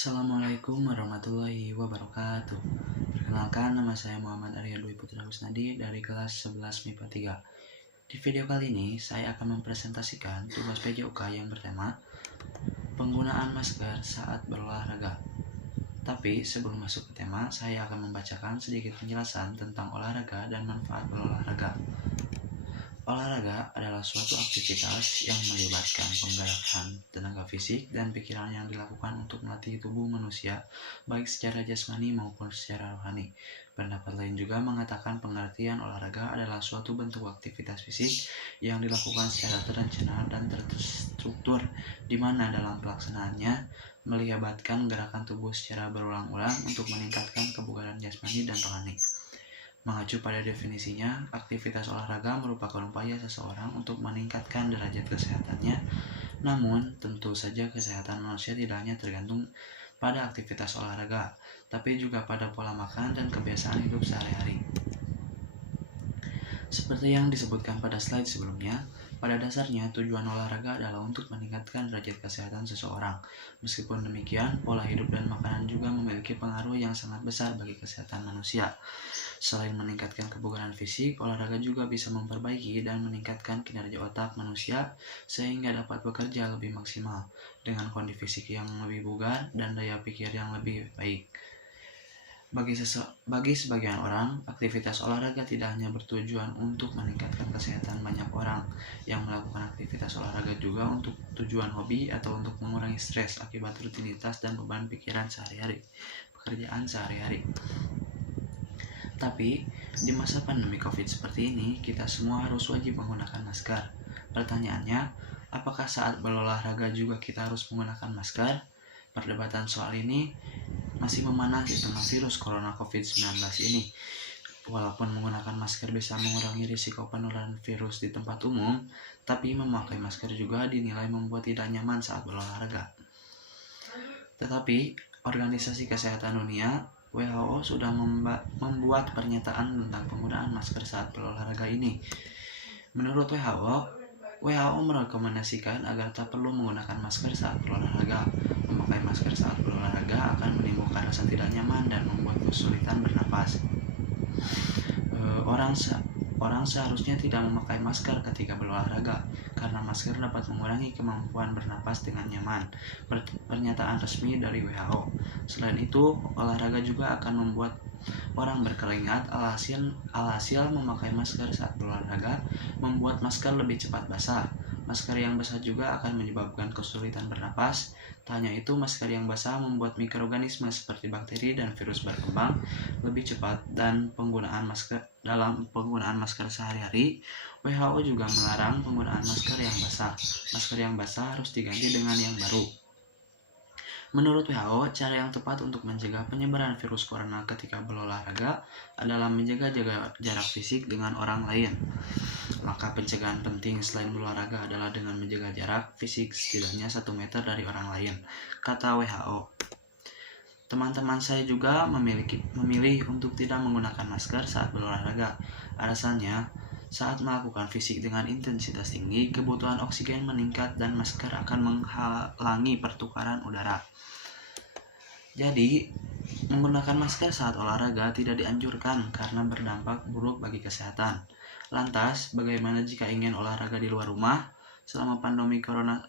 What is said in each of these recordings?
Assalamualaikum warahmatullahi wabarakatuh. Perkenalkan, nama saya Muhammad Arya Dwi Putra Kusnadi dari kelas 11 MIPA 3. Di video kali ini, saya akan mempresentasikan tugas PJOK yang bertema penggunaan masker saat berolahraga. Tapi sebelum masuk ke tema, saya akan membacakan sedikit penjelasan tentang olahraga dan manfaat berolahraga. Olahraga adalah suatu aktivitas yang melibatkan penggerakan tenaga fisik dan pikiran yang dilakukan untuk melatih tubuh manusia, baik secara jasmani maupun secara rohani. Pendapat lain juga mengatakan pengertian olahraga adalah suatu bentuk aktivitas fisik yang dilakukan secara terencana dan terstruktur, di mana dalam pelaksanaannya melibatkan gerakan tubuh secara berulang-ulang untuk meningkatkan kebugaran jasmani dan rohani. Mengacu pada definisinya, aktivitas olahraga merupakan upaya seseorang untuk meningkatkan derajat kesehatannya. Namun, tentu saja kesehatan manusia tidak hanya tergantung pada aktivitas olahraga, tapi juga pada pola makan dan kebiasaan hidup sehari-hari. Seperti yang disebutkan pada slide sebelumnya, pada dasarnya tujuan olahraga adalah untuk meningkatkan derajat kesehatan seseorang. Meskipun demikian, pola hidup dan makanan juga memiliki pengaruh yang sangat besar bagi kesehatan manusia. Selain meningkatkan kebugaran fisik, olahraga juga bisa memperbaiki dan meningkatkan kinerja otak manusia sehingga dapat bekerja lebih maksimal dengan kondisi fisik yang lebih bugar dan daya pikir yang lebih baik. Bagi sebagian orang, aktivitas olahraga tidak hanya bertujuan untuk meningkatkan kesehatan. Banyak orang yang melakukan aktivitas olahraga juga untuk tujuan hobi atau untuk mengurangi stres akibat rutinitas dan beban pekerjaan sehari-hari. Tapi, di masa pandemi COVID seperti ini, kita semua harus wajib menggunakan masker. Pertanyaannya, apakah saat berolahraga juga kita harus menggunakan masker? Perdebatan soal ini masih memanas di tengah virus corona COVID-19 ini. Walaupun menggunakan masker bisa mengurangi risiko penularan virus di tempat umum, tapi memakai masker juga dinilai membuat tidak nyaman saat berolahraga. Tetapi, Organisasi Kesehatan Dunia WHO sudah membuat pernyataan tentang penggunaan masker saat berolahraga ini. Menurut WHO merekomendasikan agar tak perlu menggunakan masker saat berolahraga. Memakai masker saat berolahraga akan menimbulkan rasa tidak nyaman dan membuat kesulitan bernapas. Orang seharusnya tidak memakai masker ketika berolahraga karena masker dapat mengurangi kemampuan bernapas dengan nyaman. Pernyataan resmi dari WHO. Selain itu, olahraga juga akan membuat orang berkeringat. Alhasil memakai masker saat berolahraga membuat masker lebih cepat basah. Masker yang basah juga akan menyebabkan kesulitan bernapas. Tak hanya itu, masker yang basah membuat mikroorganisme seperti bakteri dan virus berkembang lebih cepat. Dan dalam penggunaan masker sehari-hari, WHO juga melarang penggunaan masker yang basah. Masker yang basah harus diganti dengan yang baru. Menurut WHO, cara yang tepat untuk mencegah penyebaran virus corona ketika berolahraga adalah menjaga jarak fisik dengan orang lain. Maka pencegahan penting selain berolahraga adalah dengan menjaga jarak fisik setidaknya 1 meter dari orang lain, kata WHO. Teman-teman saya juga memilih untuk tidak menggunakan masker saat berolahraga. Alasannya, saat melakukan fisik dengan intensitas tinggi, kebutuhan oksigen meningkat dan masker akan menghalangi pertukaran udara. Jadi, menggunakan masker saat olahraga tidak dianjurkan karena berdampak buruk bagi kesehatan. Lantas, bagaimana jika ingin olahraga di luar rumah selama pandemi corona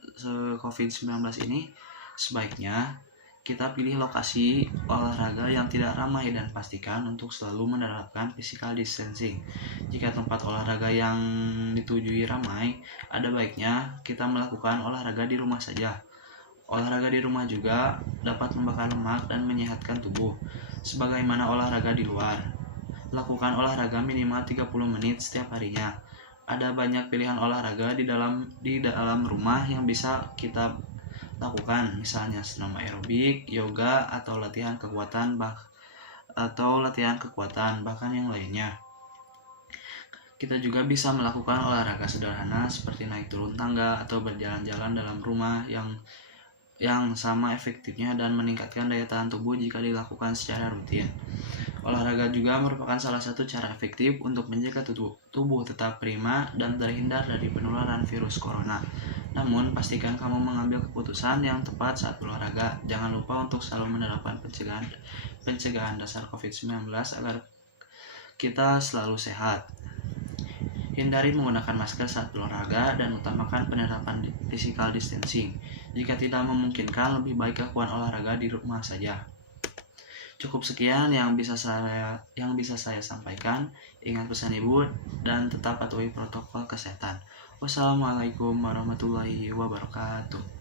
COVID-19 ini? Sebaiknya kita pilih lokasi olahraga yang tidak ramai dan pastikan untuk selalu menerapkan physical distancing. Jika tempat olahraga yang ditujui ramai, ada baiknya kita melakukan olahraga di rumah saja. Olahraga di rumah juga dapat membakar lemak dan menyehatkan tubuh. Sebagaimana olahraga di luar, lakukan olahraga minimal 30 menit setiap harinya. Ada banyak pilihan olahraga di dalam rumah yang bisa kita lakukan, misalnya senam aerobik, yoga, atau latihan kekuatan, bahkan yang lainnya. Kita juga bisa melakukan olahraga sederhana seperti naik turun tangga atau berjalan-jalan dalam rumah yang sama efektifnya dan meningkatkan daya tahan tubuh jika dilakukan secara rutin. Olahraga juga merupakan salah satu cara efektif untuk menjaga tubuh tetap prima dan terhindar dari penularan virus corona. Namun, pastikan kamu mengambil keputusan yang tepat saat berolahraga. Jangan lupa untuk selalu menerapkan pencegahan dasar COVID-19 agar kita selalu sehat. Hindari menggunakan masker saat berolahraga dan utamakan penerapan physical distancing. Jika tidak memungkinkan, lebih baik lakukan olahraga di rumah saja. Cukup sekian yang bisa saya sampaikan. Ingat pesan ibu dan tetap patuhi protokol kesehatan. Wassalamualaikum warahmatullahi wabarakatuh.